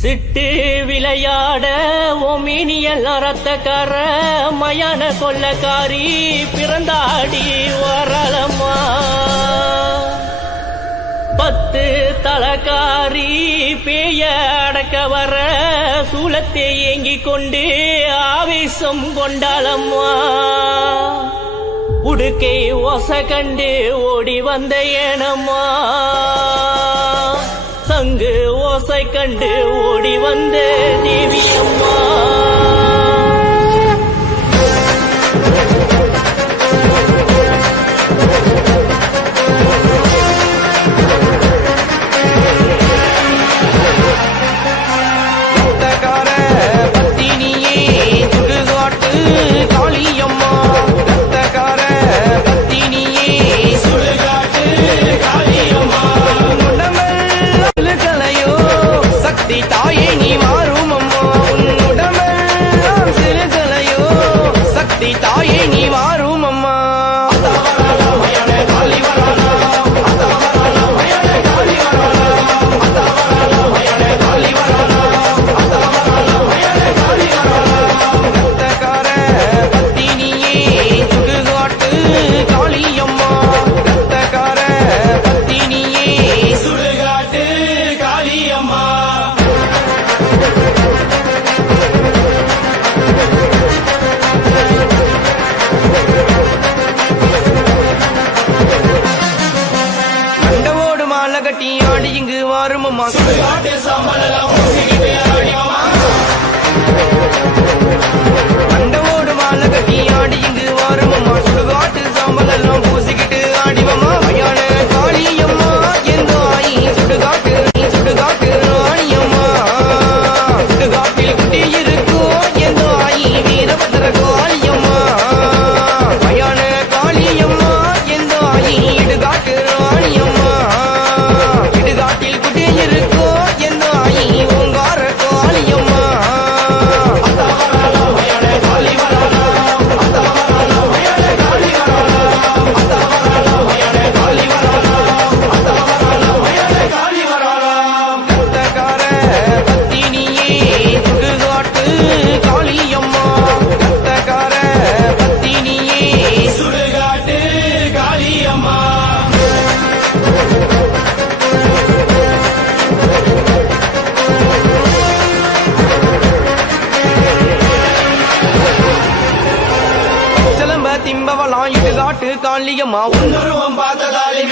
சிட்டு விளையாட ஓமினியல் ரத்தக்கார மயான கொள்ளக்காரி பிறந்தாடி வரலம்மா. 10 தலக்காரி பேய அடக்க வர சூலத்தை ஏங்கிக் கொண்டு ஆவேசம் கொண்டாளம்மா. உடுக்கை ஓச கண்டு ஓடி வந்த ஏனம்மா, சங்கு ஓசை கண்டு ஓடி வந்த தேவியம்மா. கட்டி ஆடி இங்கு வாருமம்மா, அண்டவோடு மாலை கட்டி ஆடி இங்கு வாருமம்மா, சுடுகாட்டு சாம்பல் எல்லாம் பூசிக்கிட்டு ஆடிவம்மா. மயான காளியம்மா எந்த ஆயி சுடுகாட்டு ராணியம்மா, சுடுகாட்டில் குட்டி இருக்கும் எந்த ஆயி வீரபத்ர காளியம்மா. மயான காளியம்மா எந்த ஆயி இடுகாட்டு ராணியம்மா, இடுகாட்டில் குட்டி இருக்கோ எந்த ஆயி ஓங்கார காளியம்மா. திம்பவலாம் இடுகாட்டு காளியம்மா, உன்னுருவம் பார்த்ததாலே